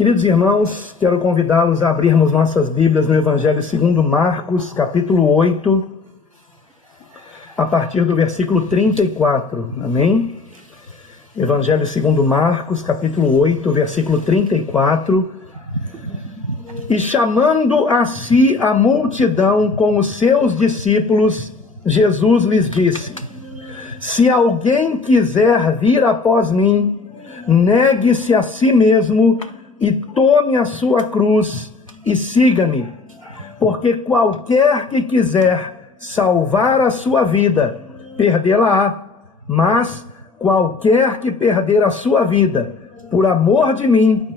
Queridos irmãos, quero convidá-los a abrirmos nossas Bíblias no Evangelho segundo Marcos, capítulo 8, a partir do versículo 34, amém? Evangelho segundo Marcos, capítulo 8, versículo 34. E chamando a si a multidão com os seus discípulos, Jesus lhes disse: se alguém quiser vir após mim, negue-se a si mesmo e tome a sua cruz e siga-me. Porque qualquer que quiser salvar a sua vida, perdê-la-á. Mas qualquer que perder a sua vida, por amor de mim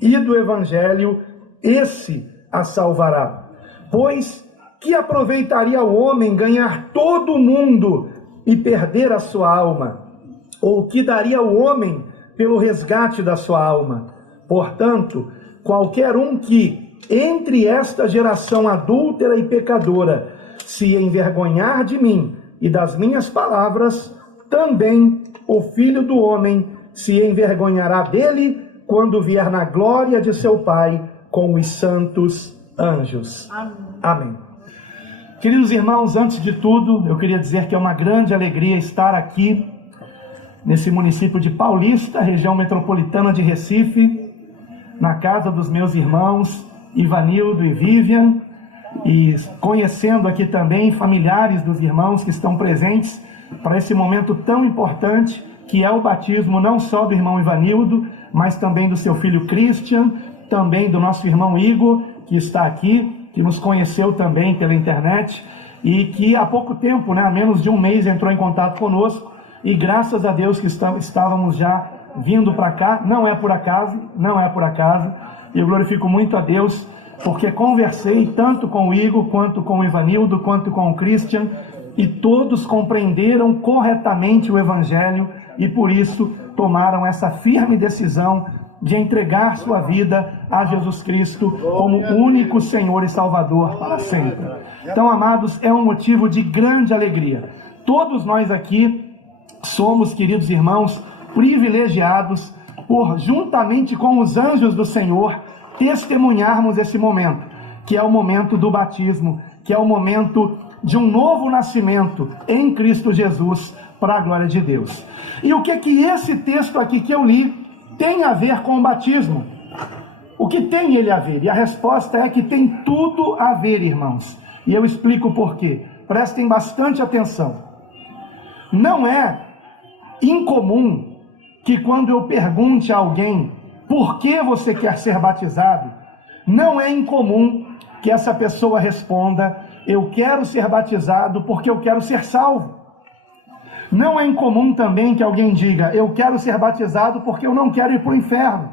e do Evangelho, esse a salvará. Pois que aproveitaria o homem ganhar todo o mundo e perder a sua alma? Ou que daria o homem pelo resgate da sua alma? Portanto, qualquer um que, entre esta geração adúltera e pecadora, se envergonhar de mim e das minhas palavras, também o Filho do Homem se envergonhará dele quando vier na glória de seu Pai com os santos anjos. Amém. Amém. Queridos irmãos, antes de tudo, eu queria dizer que é uma grande alegria estar aqui nesse município de Paulista, região metropolitana de Recife, na casa dos meus irmãos Ivanildo e Vivian, e conhecendo aqui também familiares dos irmãos que estão presentes para esse momento tão importante, que é o batismo não só do irmão Ivanildo, mas também do seu filho Christian, também do nosso irmão Igor, que está aqui, que nos conheceu também pela internet, e que há pouco tempo, há menos de um mês, entrou em contato conosco, e graças a Deus que estávamos já vindo para cá. Não é por acaso, e eu glorifico muito a Deus, porque conversei tanto com o Igor, quanto com o Ivanildo, quanto com o Christian, e todos compreenderam corretamente o Evangelho, e por isso tomaram essa firme decisão de entregar sua vida a Jesus Cristo como único Senhor e Salvador para sempre. Então, amados, é um motivo de grande alegria. Todos nós aqui somos, queridos irmãos, privilegiados por, juntamente com os anjos do Senhor, testemunharmos esse momento, que é o momento do batismo, que é o momento de um novo nascimento em Cristo Jesus, para a glória de Deus. E o que esse texto aqui que eu li tem a ver com o batismo? O que tem ele a ver? E a resposta é que tem tudo a ver, irmãos. E eu explico por quê. Prestem bastante atenção. Não é incomum que quando eu pergunte a alguém por que você quer ser batizado, não é incomum que essa pessoa responda: eu quero ser batizado porque eu quero ser salvo. Não é incomum também que alguém diga: eu quero ser batizado porque eu não quero ir para o inferno.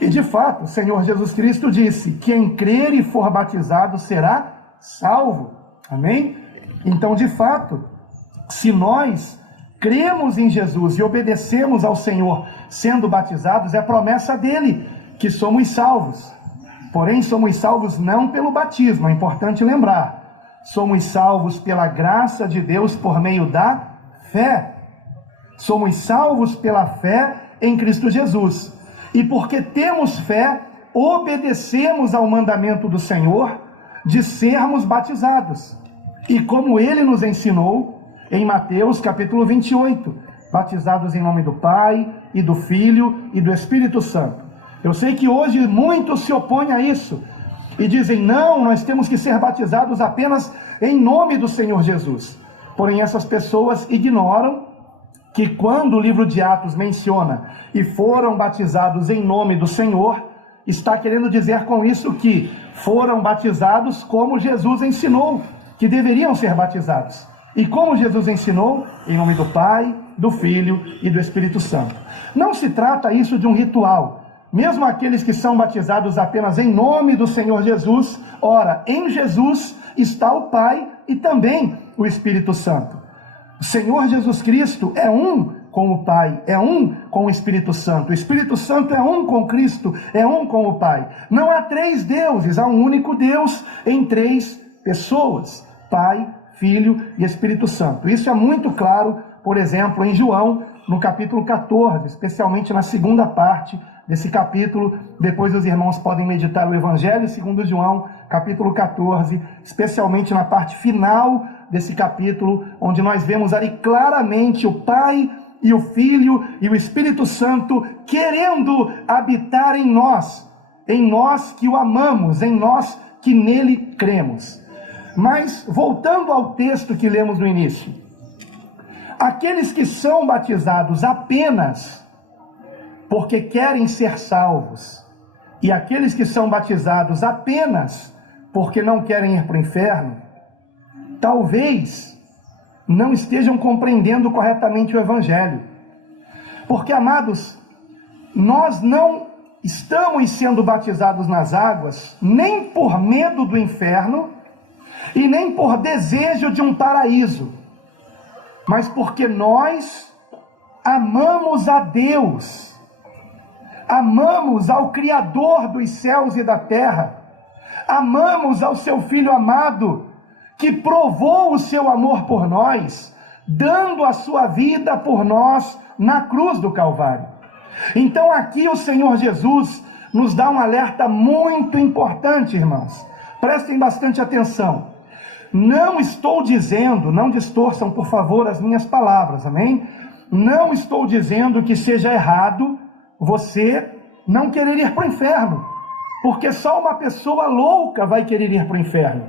E de fato, o Senhor Jesus Cristo disse: quem crer e for batizado será salvo. Amém? Então, de fato, se nós cremos em Jesus e obedecemos ao Senhor sendo batizados, é promessa dele que somos salvos. Porém, somos salvos não pelo batismo, é importante lembrar. Somos salvos pela graça de Deus por meio da fé. Somos salvos pela fé em Cristo Jesus. E porque temos fé, obedecemos ao mandamento do Senhor de sermos batizados. E como ele nos ensinou em Mateus capítulo 28, batizados em nome do Pai e do Filho e do Espírito Santo. Eu sei que hoje muitos se opõem a isso e dizem: não, nós temos que ser batizados apenas em nome do Senhor Jesus. Porém, essas pessoas ignoram que quando o livro de Atos menciona e foram batizados em nome do Senhor, está querendo dizer com isso que foram batizados como Jesus ensinou que deveriam ser batizados. E como Jesus ensinou? Em nome do Pai, do Filho e do Espírito Santo. Não se trata isso de um ritual. Mesmo aqueles que são batizados apenas em nome do Senhor Jesus, ora, em Jesus está o Pai e também o Espírito Santo. O Senhor Jesus Cristo é um com o Pai, é um com o Espírito Santo. O Espírito Santo é um com Cristo, é um com o Pai. Não há três deuses, há um único Deus em três pessoas: Pai, Filho e Espírito Santo. Isso é muito claro, por exemplo, em João, no capítulo 14, especialmente na segunda parte desse capítulo. Depois os irmãos podem meditar o Evangelho segundo João, capítulo 14, especialmente na parte final desse capítulo, onde nós vemos ali claramente o Pai e o Filho e o Espírito Santo querendo habitar em nós que o amamos, em nós que nele cremos. Mas, voltando ao texto que lemos no início, aqueles que são batizados apenas porque querem ser salvos, e aqueles que são batizados apenas porque não querem ir para o inferno, talvez não estejam compreendendo corretamente o Evangelho. Porque, amados, nós não estamos sendo batizados nas águas nem por medo do inferno e nem por desejo de um paraíso, mas porque nós amamos a Deus, amamos ao Criador dos céus e da terra, amamos ao seu Filho amado, que provou o seu amor por nós, dando a sua vida por nós na cruz do Calvário. Então aqui o Senhor Jesus nos dá um alerta muito importante, irmãos. Prestem bastante atenção. Não estou dizendo, não distorçam por favor as minhas palavras, amém? Não estou dizendo que seja errado você não querer ir para o inferno, porque só uma pessoa louca vai querer ir para o inferno.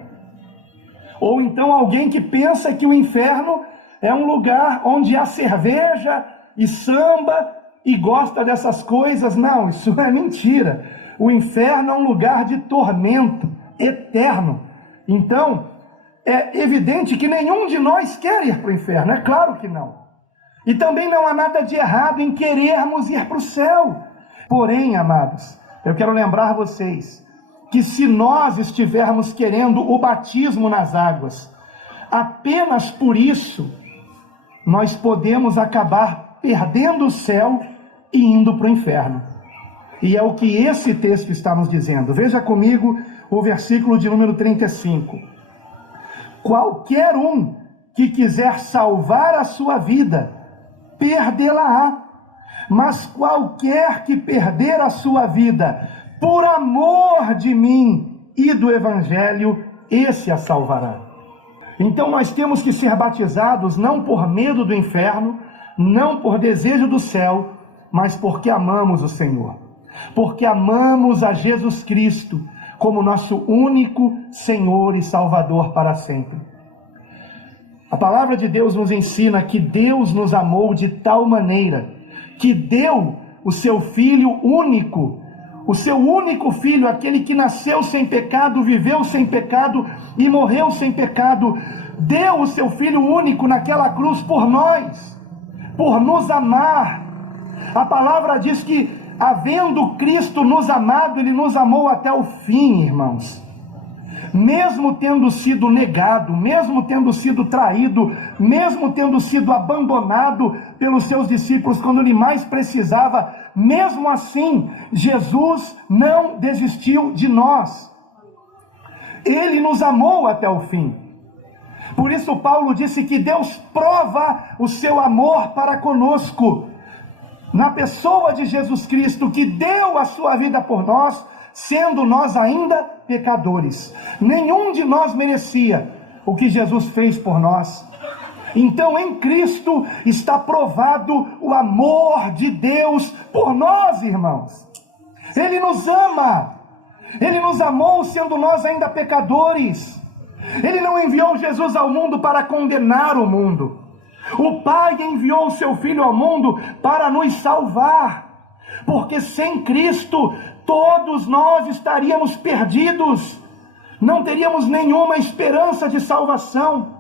Ou então alguém que pensa que o inferno é um lugar onde há cerveja e samba e gosta dessas coisas. Não, isso é mentira. O inferno é um lugar de tormento eterno. Então, é evidente que nenhum de nós quer ir para o inferno, é claro que não. E também não há nada de errado em querermos ir para o céu. Porém, amados, eu quero lembrar vocês que se nós estivermos querendo o batismo nas águas, apenas por isso, nós podemos acabar perdendo o céu e indo para o inferno. E é o que esse texto está nos dizendo. Veja comigo o versículo de número 35. Qualquer um que quiser salvar a sua vida, perdê-la-á. Mas qualquer que perder a sua vida, por amor de mim e do Evangelho, esse a salvará. Então nós temos que ser batizados não por medo do inferno, não por desejo do céu, mas porque amamos o Senhor, porque amamos a Jesus Cristo como nosso único Senhor e Salvador para sempre. A palavra de Deus nos ensina que Deus nos amou de tal maneira que deu o seu Filho único, o seu único Filho, aquele que nasceu sem pecado, viveu sem pecado e morreu sem pecado, deu o seu Filho único naquela cruz por nós, por nos amar. A palavra diz que, havendo Cristo nos amado, Ele nos amou até o fim, irmãos. Mesmo tendo sido negado, mesmo tendo sido traído, mesmo tendo sido abandonado pelos seus discípulos quando Ele mais precisava, mesmo assim, Jesus não desistiu de nós. Ele nos amou até o fim. Por isso Paulo disse que Deus prova o seu amor para conosco, na pessoa de Jesus Cristo, que deu a sua vida por nós, sendo nós ainda pecadores. Nenhum de nós merecia o que Jesus fez por nós. Então em Cristo está provado o amor de Deus por nós, irmãos. Ele nos ama. Ele nos amou sendo nós ainda pecadores. Ele não enviou Jesus ao mundo para condenar o mundo. O Pai enviou o seu Filho ao mundo para nos salvar, porque sem Cristo todos nós estaríamos perdidos, não teríamos nenhuma esperança de salvação.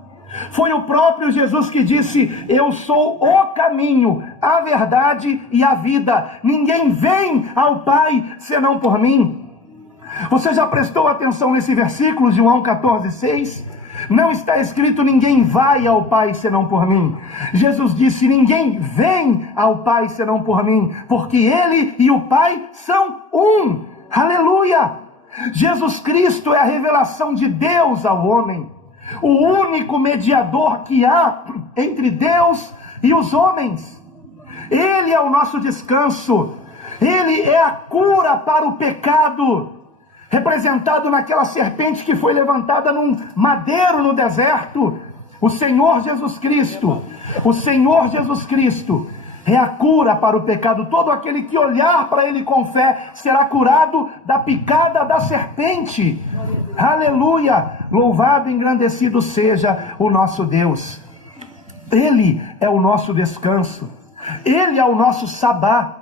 Foi o próprio Jesus que disse: eu sou o caminho, a verdade e a vida, ninguém vem ao Pai senão por mim. Você já prestou atenção nesse versículo, João 14:6? Não está escrito ninguém vai ao Pai senão por mim. Jesus disse: ninguém vem ao Pai senão por mim, porque Ele e o Pai são um. Aleluia! Jesus Cristo é a revelação de Deus ao homem, o único mediador que há entre Deus e os homens. Ele é o nosso descanso. Ele é a cura para o pecado, representado naquela serpente que foi levantada num madeiro no deserto. O Senhor Jesus Cristo, o Senhor Jesus Cristo é a cura para o pecado. Todo aquele que olhar para Ele com fé será curado da picada da serpente. Aleluia! Louvado e engrandecido seja o nosso Deus. Ele é o nosso descanso. Ele é o nosso sabá.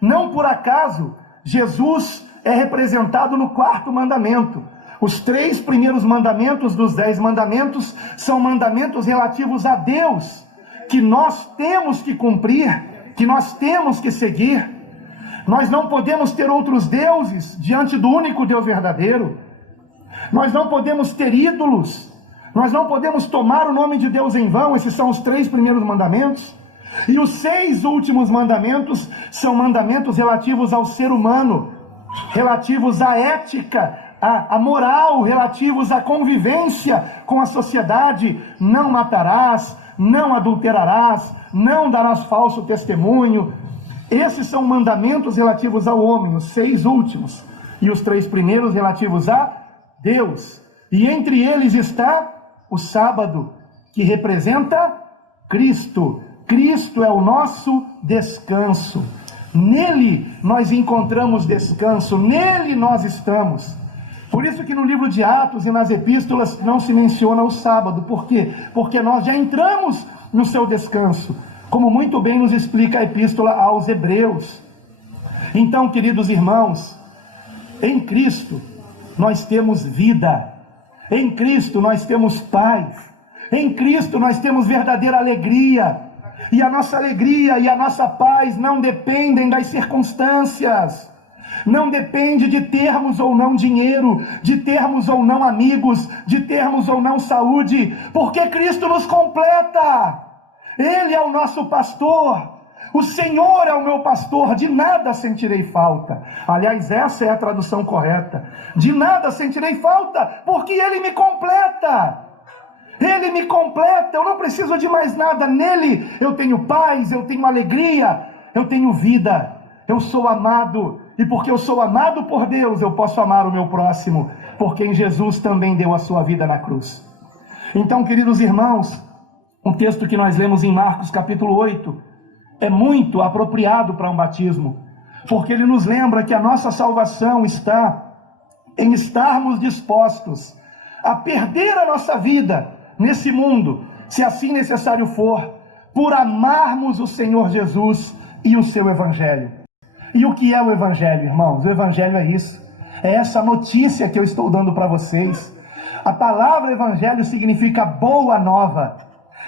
Não por acaso, Jesus é representado no 4º mandamento. Os 3 primeiros mandamentos dos 10 mandamentos são mandamentos relativos a Deus, que nós temos que cumprir, que nós temos que seguir. Nós não podemos ter outros deuses diante do único Deus verdadeiro. Nós não podemos ter ídolos. Nós não podemos tomar o nome de Deus em vão. Esses são os 3 primeiros mandamentos. E os 6 últimos mandamentos são mandamentos relativos ao ser humano, relativos à ética, à moral, relativos à convivência com a sociedade. Não matarás, não adulterarás, não darás falso testemunho. Esses são mandamentos relativos ao homem, os 6 últimos. E os 3 primeiros relativos a Deus. E entre eles está o sábado, que representa Cristo. Cristo é o nosso descanso. Nele nós encontramos descanso, nele nós estamos. Por isso que no livro de Atos e nas epístolas não se menciona o sábado. Por quê? Porque nós já entramos no seu descanso, como muito bem nos explica a epístola aos Hebreus. Então, queridos irmãos, em Cristo nós temos vida, em Cristo nós temos paz, em Cristo nós temos verdadeira alegria. E a nossa alegria e a nossa paz não dependem das circunstâncias, não depende de termos ou não dinheiro, de termos ou não amigos, de termos ou não saúde, porque Cristo nos completa. Ele é o nosso pastor, o Senhor é o meu pastor, de nada sentirei falta. Aliás, essa é a tradução correta, de nada sentirei falta, porque Ele me completa. Ele me completa, eu não preciso de mais nada. Nele eu tenho paz, eu tenho alegria, eu tenho vida, eu sou amado. E porque eu sou amado por Deus, eu posso amar o meu próximo, porque em Jesus também deu a sua vida na cruz. Então, queridos irmãos, um texto que nós lemos em Marcos capítulo 8 é muito apropriado para um batismo, porque ele nos lembra que a nossa salvação está em estarmos dispostos a perder a nossa vida nesse mundo, se assim necessário for, por amarmos o Senhor Jesus e o seu Evangelho. E o que é o Evangelho, irmãos? O Evangelho é isso, é essa notícia que eu estou dando para vocês. A palavra Evangelho significa boa nova,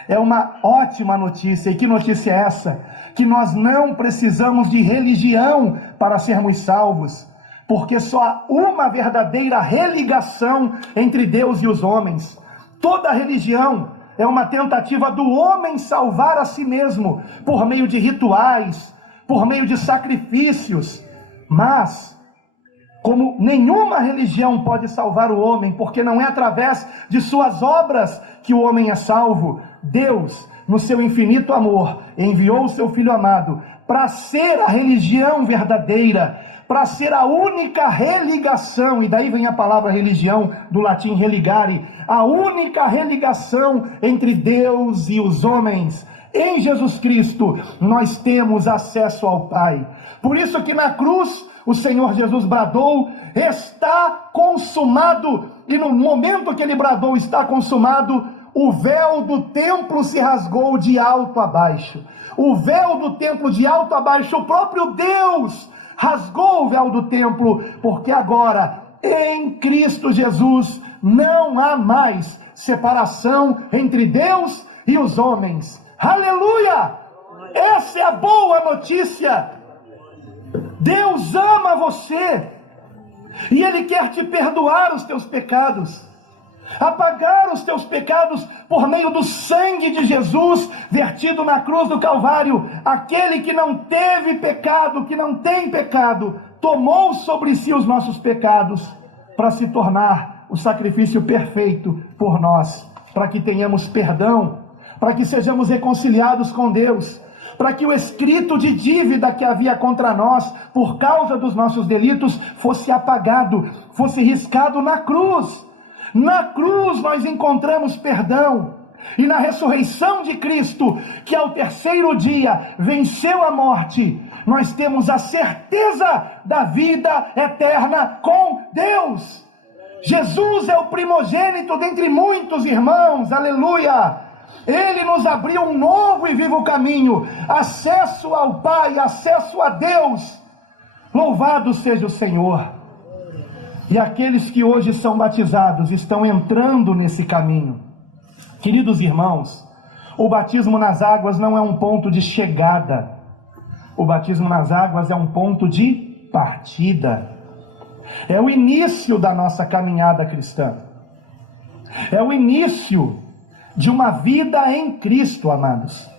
é uma ótima notícia. E que notícia é essa? Que nós não precisamos de religião para sermos salvos, porque só há uma verdadeira religação entre Deus e os homens. Toda religião é uma tentativa do homem salvar a si mesmo, por meio de rituais, por meio de sacrifícios. Mas, como nenhuma religião pode salvar o homem, porque não é através de suas obras que o homem é salvo, Deus, no seu infinito amor, enviou o seu Filho amado para ser a religião verdadeira, para ser a única religação, e daí vem a palavra religião, do latim religare, a única religação entre Deus e os homens. Em Jesus Cristo nós temos acesso ao Pai. Por isso que na cruz o Senhor Jesus bradou: está consumado. E no momento que ele bradou está consumado, o véu do templo se rasgou de alto a baixo. O véu do templo de alto a baixo, o próprio Deus rasgou o véu do templo, porque agora em Cristo Jesus não há mais separação entre Deus e os homens. Aleluia! Essa é a boa notícia. Deus ama você e Ele quer te perdoar os teus pecados, apagar os teus pecados por meio do sangue de Jesus vertido na cruz do Calvário. Aquele que não teve pecado, que não tem pecado, tomou sobre si os nossos pecados para se tornar o sacrifício perfeito por nós, para que tenhamos perdão, para que sejamos reconciliados com Deus. para que o escrito de dívida que havia contra nós, por causa dos nossos delitos, fosse apagado, fosse riscado na cruz. Na cruz nós encontramos perdão. E na ressurreição de Cristo, que ao terceiro dia venceu a morte, nós temos a certeza da vida eterna com Deus. Jesus é o primogênito dentre muitos irmãos, aleluia. Ele nos abriu um novo e vivo caminho, acesso ao Pai, acesso a Deus. Louvado seja o Senhor. E aqueles que hoje são batizados estão entrando nesse caminho. Queridos irmãos, o batismo nas águas não é um ponto de chegada. O batismo nas águas é um ponto de partida. É o início da nossa caminhada cristã. É o início de uma vida em Cristo, amados.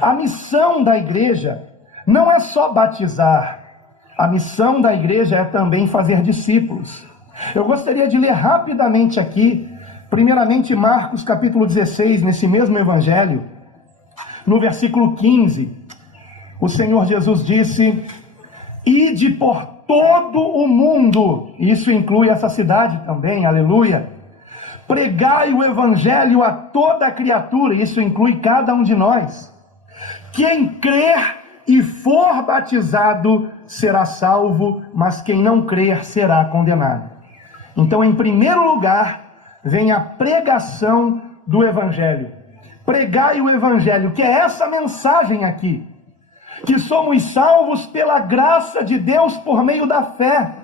A missão da igreja não é só batizar. A missão da igreja é também fazer discípulos. Eu gostaria de ler rapidamente aqui, primeiramente Marcos capítulo 16, nesse mesmo evangelho, no versículo 15. O Senhor Jesus disse: ide por todo o mundo, isso inclui essa cidade também, aleluia. Pregai o evangelho a toda criatura, isso inclui cada um de nós. Quem crer e for batizado será salvo, mas quem não crer será condenado. Então, em primeiro lugar, vem a pregação do evangelho. Pregai o evangelho, que é essa mensagem aqui, que somos salvos pela graça de Deus por meio da fé.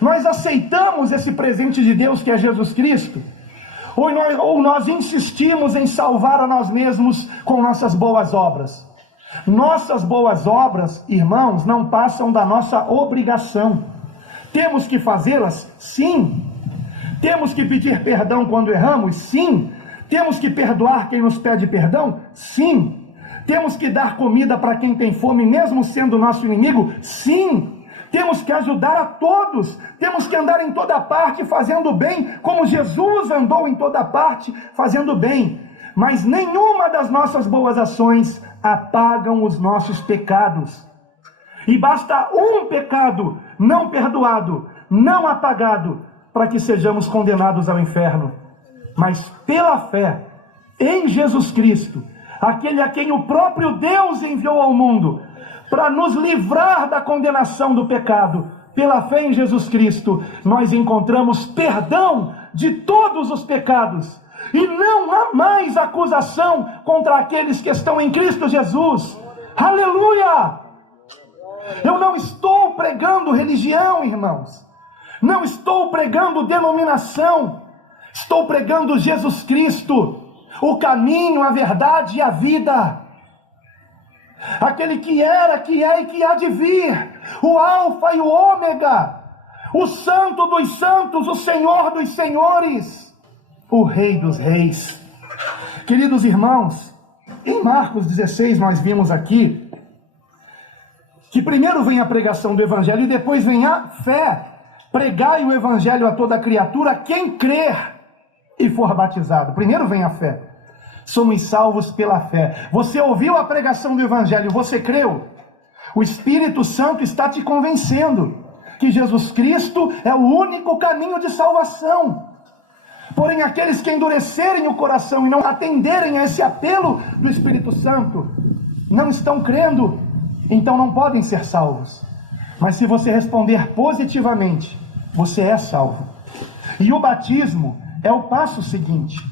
Nós aceitamos esse presente de Deus que é Jesus Cristo, ou nós insistimos em salvar a nós mesmos com nossas boas obras. Nossas boas obras, irmãos, não passam da nossa obrigação. Temos que fazê-las? Sim. Temos que pedir perdão quando erramos? Sim. Temos que perdoar quem nos pede perdão? Sim. Temos que dar comida para quem tem fome, mesmo sendo nosso inimigo? Sim. Temos que ajudar a todos, temos que andar em toda parte fazendo bem, como Jesus andou em toda parte fazendo bem. Mas nenhuma das nossas boas ações apagam os nossos pecados. E basta um pecado não perdoado, não apagado, para que sejamos condenados ao inferno. Mas pela fé em Jesus Cristo, aquele a quem o próprio Deus enviou ao mundo, para nos livrar da condenação do pecado, pela fé em Jesus Cristo, nós encontramos perdão de todos os pecados, e não há mais acusação contra aqueles que estão em Cristo Jesus. Aleluia! Eu não estou pregando religião, irmãos, não estou pregando denominação, estou pregando Jesus Cristo, o caminho, a verdade e a vida. Aquele que era, que é e que há de vir, o Alfa e o Ômega, o Santo dos Santos, o Senhor dos Senhores, o Rei dos Reis. Queridos irmãos, em Marcos 16 nós vimos aqui que primeiro vem a pregação do Evangelho e depois vem a fé. Pregai o Evangelho a toda criatura, quem crer e for batizado. Primeiro vem a fé. Somos salvos pela fé. Você ouviu a pregação do Evangelho, você creu? O Espírito Santo está te convencendo que Jesus Cristo é o único caminho de salvação. Porém, aqueles que endurecerem o coração e não atenderem a esse apelo do Espírito Santo, não estão crendo, então não podem ser salvos. Mas se você responder positivamente, você é salvo. E o batismo é o passo seguinte.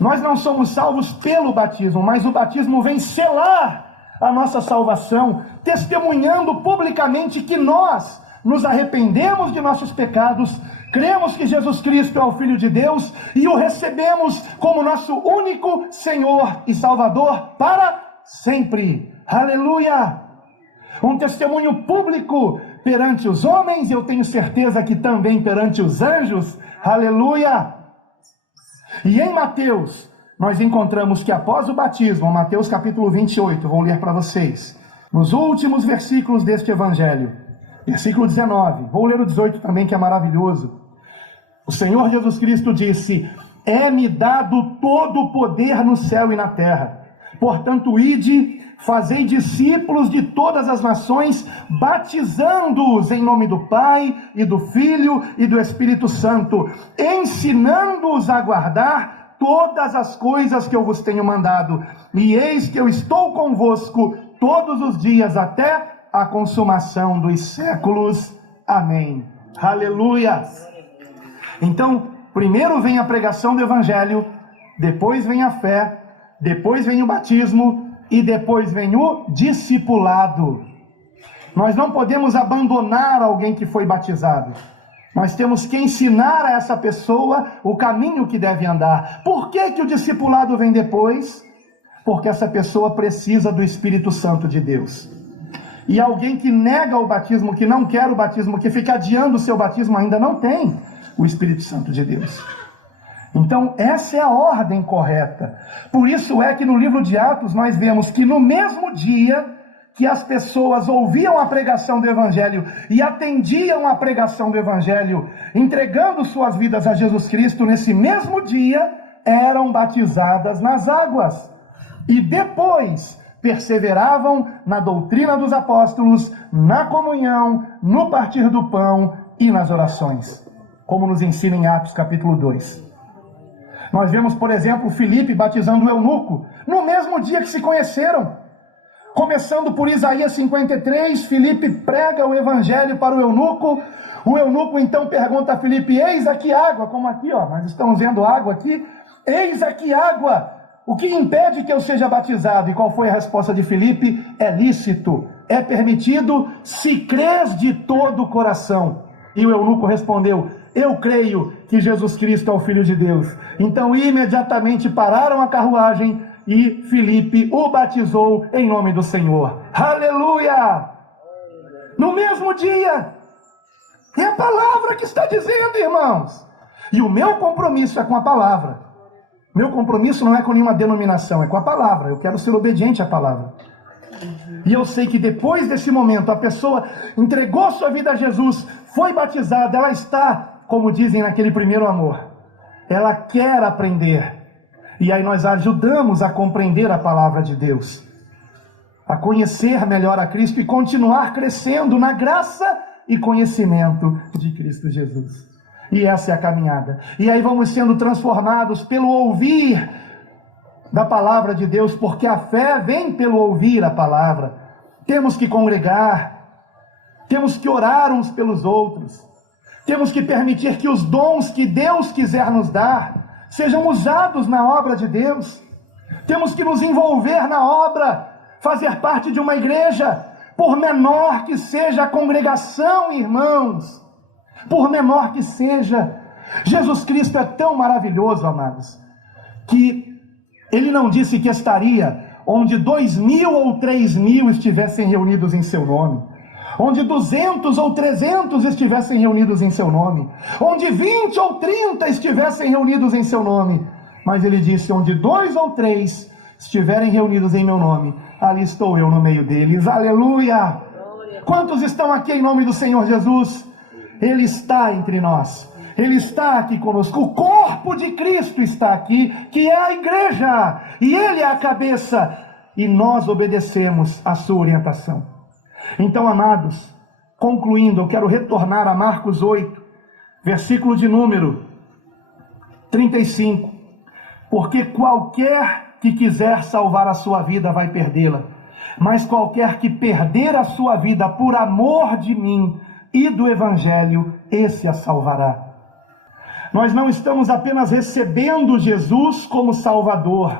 Nós não somos salvos pelo batismo, mas o batismo vem selar a nossa salvação, testemunhando publicamente que nós nos arrependemos de nossos pecados, cremos que Jesus Cristo é o Filho de Deus e o recebemos como nosso único Senhor e Salvador para sempre. Aleluia! Um testemunho público perante os homens, eu tenho certeza que também perante os anjos. Aleluia! E em Mateus, nós encontramos que após o batismo, Mateus capítulo 28, vou ler para vocês, nos últimos versículos deste evangelho, versículo 19, vou ler o 18 também, que é maravilhoso. O Senhor Jesus Cristo disse: é-me dado todo o poder no céu e na terra. Portanto, ide, fazei discípulos de todas as nações, batizando-os em nome do Pai, e do Filho, e do Espírito Santo, ensinando-os a guardar todas as coisas que eu vos tenho mandado. E eis que eu estou convosco todos os dias, até a consumação dos séculos. Amém. Aleluia! Então, primeiro vem a pregação do Evangelho, depois vem a fé, depois vem o batismo e depois vem o discipulado. Nós não podemos abandonar alguém que foi batizado. Nós temos que ensinar a essa pessoa o caminho que deve andar. Por que que o discipulado vem depois? Porque essa pessoa precisa do Espírito Santo de Deus. E alguém que nega o batismo, que não quer o batismo, que fica adiando o seu batismo, ainda não tem o Espírito Santo de Deus. Então, essa é a ordem correta. Por isso é que no livro de Atos nós vemos que no mesmo dia que as pessoas ouviam a pregação do Evangelho e atendiam à pregação do Evangelho, entregando suas vidas a Jesus Cristo, nesse mesmo dia eram batizadas nas águas. E depois perseveravam na doutrina dos apóstolos, na comunhão, no partir do pão e nas orações, como nos ensina em Atos capítulo 2. Nós vemos, por exemplo, Filipe batizando o eunuco, no mesmo dia que se conheceram. Começando por Isaías 53, Filipe prega o evangelho para o eunuco então pergunta a Filipe: eis aqui água, como aqui, ó, nós estamos vendo água aqui, eis aqui água, o que impede que eu seja batizado? E qual foi a resposta de Filipe? É lícito, é permitido, se crês de todo o coração. E o eunuco respondeu: eu creio que Jesus Cristo é o Filho de Deus. Então imediatamente pararam a carruagem e Filipe o batizou em nome do Senhor. Aleluia! No mesmo dia. É a palavra que está dizendo, irmãos. E o meu compromisso é com a palavra. Meu compromisso não é com nenhuma denominação, é com a palavra. Eu quero ser obediente à palavra. E eu sei que depois desse momento a pessoa entregou sua vida a Jesus, foi batizada, ela está, como dizem, naquele primeiro amor. Ela quer aprender. E aí nós ajudamos a compreender a palavra de Deus, a conhecer melhor a Cristo e continuar crescendo na graça e conhecimento de Cristo Jesus. E essa é a caminhada. E aí vamos sendo transformados pelo ouvir da palavra de Deus, porque a fé vem pelo ouvir a palavra. Temos que congregar, temos que orar uns pelos outros, temos que permitir que os dons que Deus quiser nos dar sejam usados na obra de Deus. Temos que nos envolver na obra, fazer parte de uma igreja, por menor que seja a congregação, irmãos, por menor que seja. Jesus Cristo é tão maravilhoso, amados, que Ele não disse que estaria onde 2.000 ou 3.000 estivessem reunidos em seu nome, onde 200 ou 300 estivessem reunidos em seu nome, onde 20 ou 30 estivessem reunidos em seu nome, mas Ele disse: onde 2 ou 3 estiverem reunidos em meu nome, ali estou eu no meio deles. Aleluia! Quantos estão aqui em nome do Senhor Jesus? Ele está entre nós, Ele está aqui conosco, o corpo de Cristo está aqui, que é a igreja, e Ele é a cabeça, e nós obedecemos a sua orientação. Então, amados, concluindo, eu quero retornar a Marcos 8, versículo de número 35, porque qualquer que quiser salvar a sua vida vai perdê-la, mas qualquer que perder a sua vida por amor de mim e do Evangelho, esse a salvará. Nós não estamos apenas recebendo Jesus como Salvador,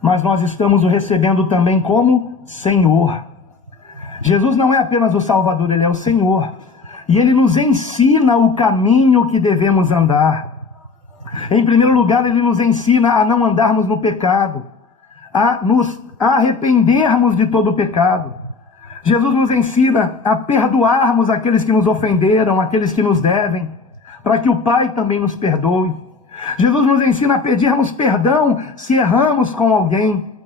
mas nós estamos o recebendo também como Senhor. Jesus não é apenas o Salvador, Ele é o Senhor. E Ele nos ensina o caminho que devemos andar. Em primeiro lugar, Ele nos ensina a não andarmos no pecado, a nos arrependermos de todo o pecado. Jesus nos ensina a perdoarmos aqueles que nos ofenderam, aqueles que nos devem, para que o Pai também nos perdoe. Jesus nos ensina a pedirmos perdão se erramos com alguém.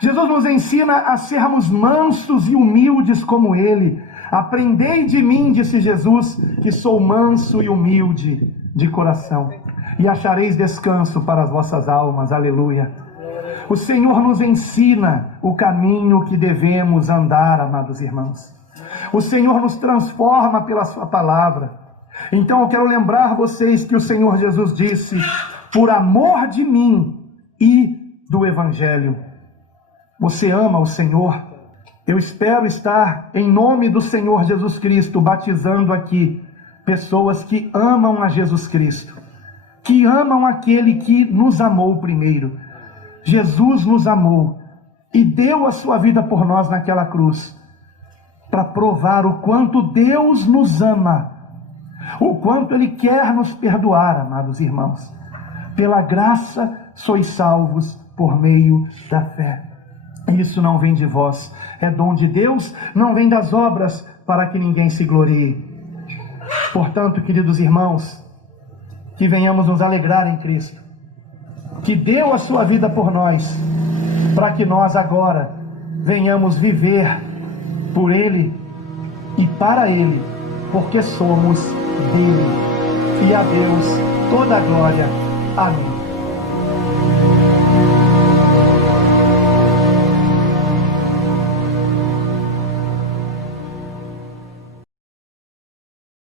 Jesus nos ensina a sermos mansos e humildes como Ele. Aprendei de mim, disse Jesus, que sou manso e humilde de coração, e achareis descanso para as vossas almas. Aleluia. O Senhor nos ensina o caminho que devemos andar, amados irmãos. O Senhor nos transforma pela sua palavra. Então eu quero lembrar vocês que o Senhor Jesus disse: por amor de mim e do Evangelho. Você ama o Senhor? Eu espero estar, em nome do Senhor Jesus Cristo, batizando aqui pessoas que amam a Jesus Cristo, que amam aquele que nos amou primeiro. Jesus nos amou e deu a sua vida por nós naquela cruz, para provar o quanto Deus nos ama, o quanto Ele quer nos perdoar, amados irmãos. Pela graça sois salvos por meio da fé. Isso não vem de vós, é dom de Deus, não vem das obras, para que ninguém se glorie. Portanto, queridos irmãos, que venhamos nos alegrar em Cristo, que deu a sua vida por nós, para que nós agora venhamos viver por Ele e para Ele, porque somos dele. E a Deus toda a glória. Amém.